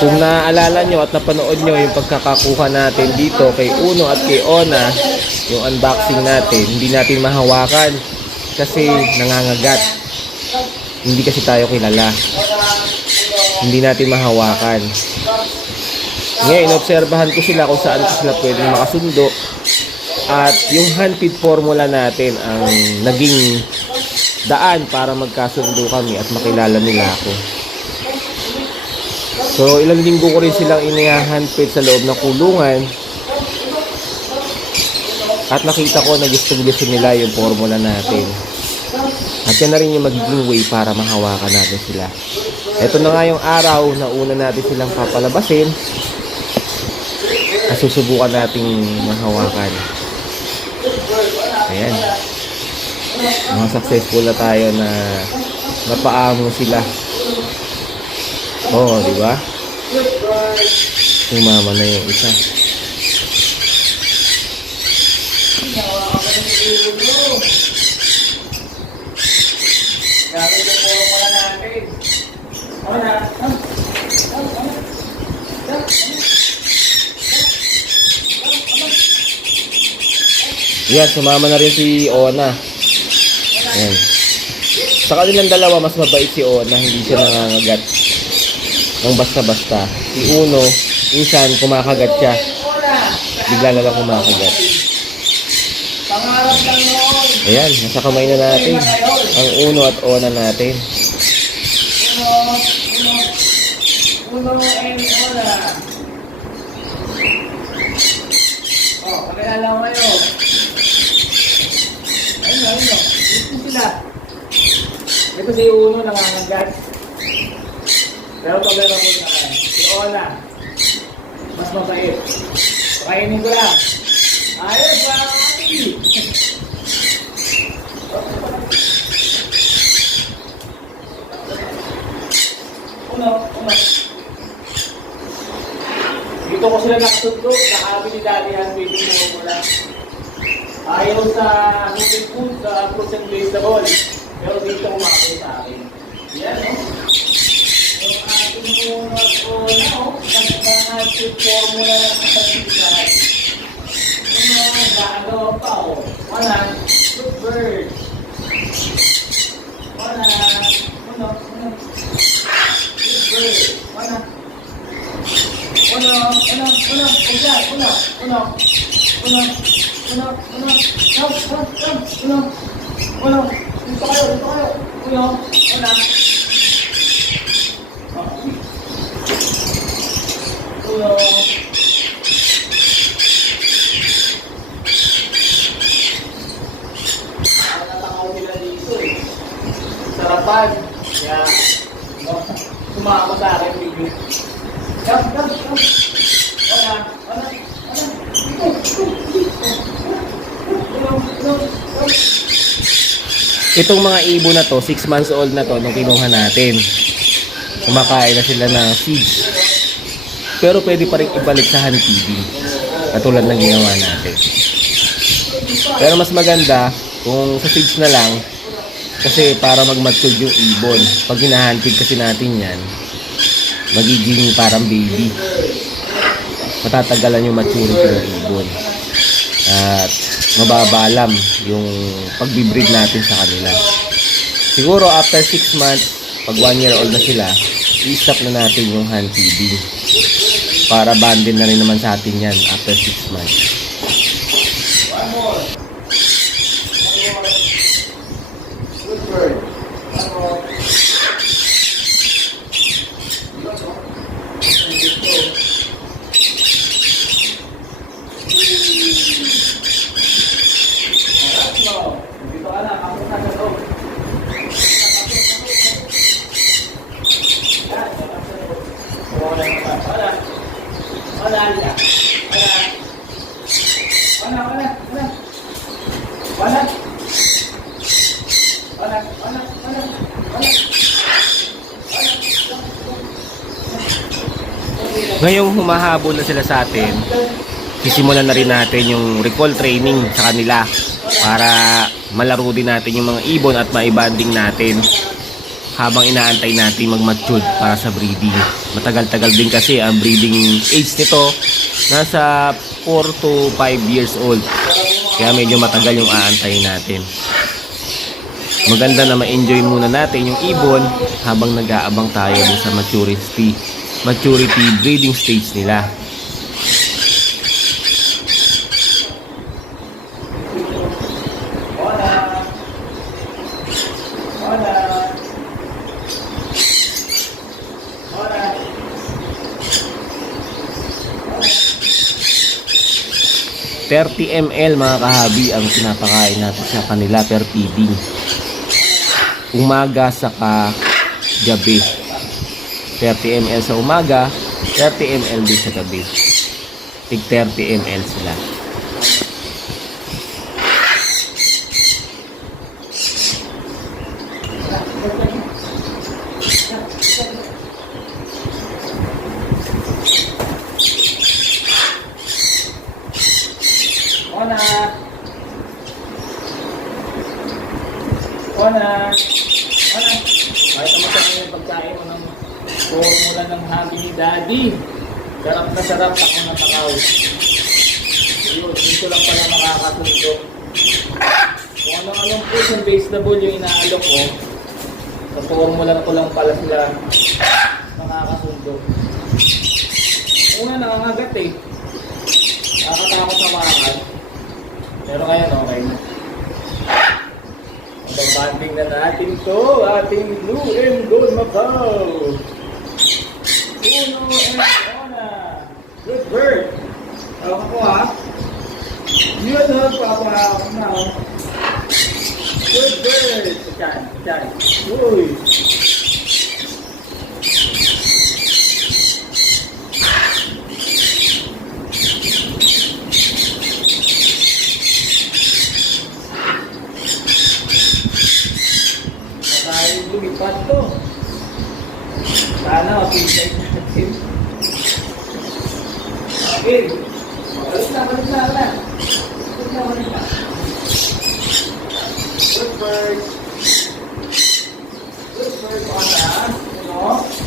Kung naaalala nyo at napanood nyo yung pagkakakuha natin dito kay Uno at kay Ona, yung unboxing natin, hindi natin mahawakan kasi nangangagat. Hindi kasi tayo kilala. Hindi natin mahawakan. Ngayon, inobserbahan ko sila kung saan sila pwedeng makasundo. At yung handpid formula natin ang naging daan para magkasundo kami at makilala nila ako. So, ilang linggo ko rin silang inihahandpid sa loob ng kulungan. At nakita ko na gustong gusto nila yung formula natin. At yan na rin yung magiging way para mahawakan natin sila. Ito na nga yung araw na una natin silang papalabasin. At susubukan nating mahawakan. Ayan. Mga successful na tayo na napaamo sila. Oo, di ba? Sumama na yung isa. Yan, sumama na rin si Ona. Yan. Sa kanilang dalawa, mas mabait si Ona. Hindi siya nangangagat. Ng basta-basta. Si Uno, minsan kumakagat siya. Bigla na lang kumakagat. Ayan, nasa kamay na natin. Ang Uno at Ona natin. Uno, uno, uno and una. Oh, kakilala ko kayo. Ayun, ayun. Ito sila. Ito si Uno nangangagat. Pero pag ano po naman, si Ona, mas mabait. Pakainin ko lang. Ayos, ba? Uno, uno. Dito ko sila nakasundo, nakabi ni Daddy ang baby mo mula. Ayaw sa moving food, sa fruits and vegetable. Pero dito kumakain sa akin. Yan, no? Yung ating uno at una, oh, nagpangatid formula ng kasalitan. Uno, nakagawa pa, oh. Wala, good bird. Wala, uno, uno. Good bird. Wala. Uno, uno, uno, uno, uno, uno, uno, uno, uno, come, come, come, uno, uno, dito kayo, dito kayo, uno, una. yung Sarapan. Kaya, sumama sa akin video. Gab, gab, gab. Wala, wala, wala. Itong mga ibo na to, 6 months old na to nung kinuha natin. Kumakain na sila ng seeds. Pero pwede pa rin ibalik sa hand feeding. Katulad ng ginawa natin. Pero mas maganda kung sa seeds na lang kasi para mag-mature yung ibon. Pag hinahandpid kasi natin yan, magiging parang baby. Matatagalan yung maturity ng ibon. At mababalam yung pagbibreed natin sa kanila. Siguro after 6 months, pag 1 year old na sila, i-stop na natin yung hand feeding. Para bandin na rin naman sa atin yan after 6 months. One more. One more. Good bird. One more. Alright, no. Dito ka na. Kapit na sa loob. Yan, kapit sa loob. Wala na pa. Wala. Wala na. Wala. Wala, wala, wala. Wala. Wala, wala, wala, wala. Ngayong humahabol na sila sa atin, sisimulan na rin natin yung recall training sa kanila para malaro din natin yung mga ibon at maibanding natin. habang inaantay natin mag-mature para sa breeding. Matagal-tagal din kasi ang breeding age nito nasa 4 to 5 years old. Kaya medyo matagal yung aantayin natin. Maganda na ma-enjoy muna natin yung ibon habang nag-aabang tayo sa maturity maturity breeding stage nila. 30 ml mga kahabi ang pinapakain natin sa kanila per feeding. Umaga saka gabi. 30 ml sa umaga, 30 ml din sa gabi. Tig 30 ml sila. Hola. Hola. Hola. Kahit mo sa pagkain mo ng formula ng hagi ni Daddy. Sarap na sarap ako na takaw. Yun, dito lang pala makakasundo. Kung anong anong fruits and vegetable yung inaalok ko, sa formula ko lang pala sila makakasundo. Una nangangagat eh. Nakakatakot sa makakal. Pero ngayon okay na. Pabanding na natin to, ating Blue and Gold Macau. Uno and. Good bird. Ewan ko ha. Yun ha, papahawak na oh. Good bird. Pachan, pachan. Uy. Good bird. Good bird on that. You know.